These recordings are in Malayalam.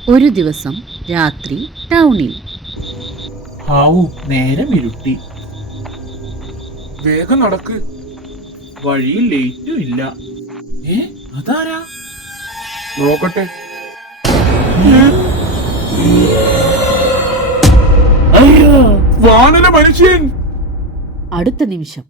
ഒരു ദിവസം രാത്രി ടൗണിൽ. ഹാവു, നേരം ഇരുട്ടി. വേഗം നടക്ക്, വഴിയിൽ ലേറ്റും ഇല്ല. അതാരാ? നോക്കട്ടെ. അയ്യോ, വാനര മനുഷ്യൻ! അടുത്ത നിമിഷം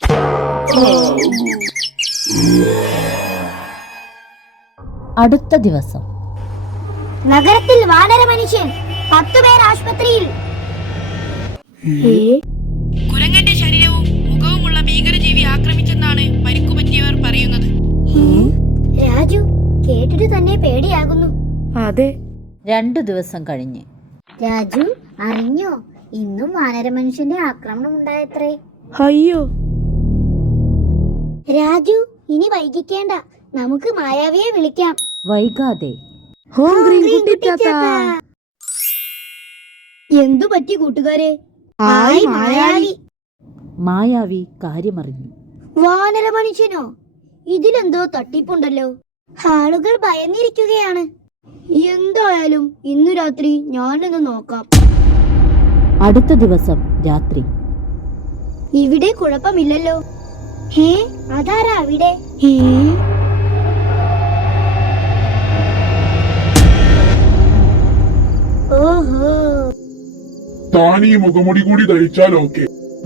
അടുത്ത ദിവസം നഗരത്തിൽ വാനര മനുഷ്യൻ, 10 പേർ ആശുപത്രിയിൽ. കുരങ്ങന്റെ ശരീരവും മുഖവുമുള്ള ഭീകരജീവി ആക്രമിച്ചെന്നാണ് പരിക്കുപറ്റിയവർ പറയുന്നത്. രാജു, കേട്ടിട്ട് തന്നെ പേടിയാകുന്നു. അതെ. 2 ദിവസം കഴിഞ്ഞ്. രാജു, അറിഞ്ഞോ, ഇന്നും വാനര മനുഷ്യന്റെ ആക്രമണം ഉണ്ടായത്രേ. അയ്യോ. രാജു, ഇനി വൈകിക്കേണ്ട, നമുക്ക് മായാവിയെ വിളിക്കാം. വൈകാതെ എന്തു പറ്റി കൂട്ടുകാരെ? മായാവി കാര്യമറിഞ്ഞു. വാനര മനുഷ്യനോ? ഇതിലെന്തോ തട്ടിപ്പുണ്ടല്ലോ. ആളുകൾ ഭയന്നിരിക്കുകയാണ്. എന്തായാലും ഇന്നു രാത്രി ഞാനൊന്ന് നോക്കാം. അടുത്ത ദിവസം രാത്രി. ഇവിടെ കുഴപ്പമില്ലല്ലോ. അതാരാ അവിടെ? ഓഹോ, താനീ മുഖമുടി കൂടി ധരിച്ചാൽ ഓക്കെ.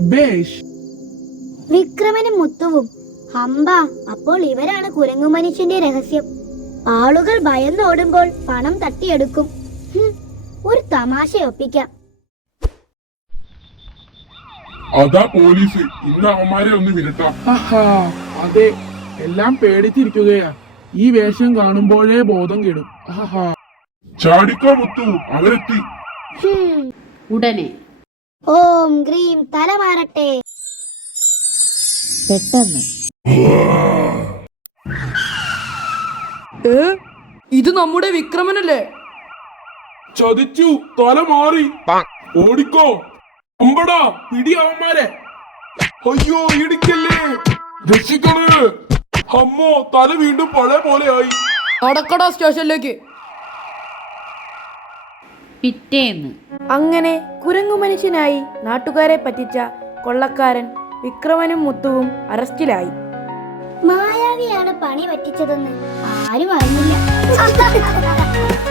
വിക്രമനും മുത്തുവും. ഹമ്പ, അപ്പോൾ ഇവരാണ് കുരങ്ങു മനുഷ്യന്റെ രഹസ്യം. ആളുകൾ ഭയന്നോടുമ്പോൾ പണം തട്ടിയെടുക്കും. ഒരു തമാശ ഒപ്പിക്കാം. അതാ പോലീസ്. ഇന്ന് അവന്മാരെ ഒന്ന് വിരട്ടാം. അതെ, എല്ലാം പേടിച്ചിരിക്കുകയാ. ഈ വേഷം കാണുമ്പോഴേ ബോധം കെടും. ചാടിക്കോ മുത്തു, അവരെത്തി. ഉടനെ ഓം ഗ്രീം തല മാറട്ടെ. പെട്ടെന്ന് ഇത് നമ്മുടെ വിക്രമനല്ലേ? ചതിച്ചു, തല മാറി. ഓടിക്കോ അമ്പടാ, പിടി അവന്മാരെ. അയ്യോ, ഇടിക്കല്ലേ, രക്ഷിക്കണേ. അമ്മോ, തല വീണ്ടും പഴയ പോലെയായി. നടക്കടാ സ്റ്റേഷനിലേക്ക്. പിറ്റേന്ന്. അങ്ങനെ കുരങ്ങു മനുഷ്യനായി നാട്ടുകാരെ പറ്റിച്ച കൊള്ളക്കാരൻ വിക്രമനും മുത്തുവും അറസ്റ്റിലായി. മായാവിയാണ് പണി പറ്റിച്ചതെന്ന് ആരും അറിഞ്ഞില്ല.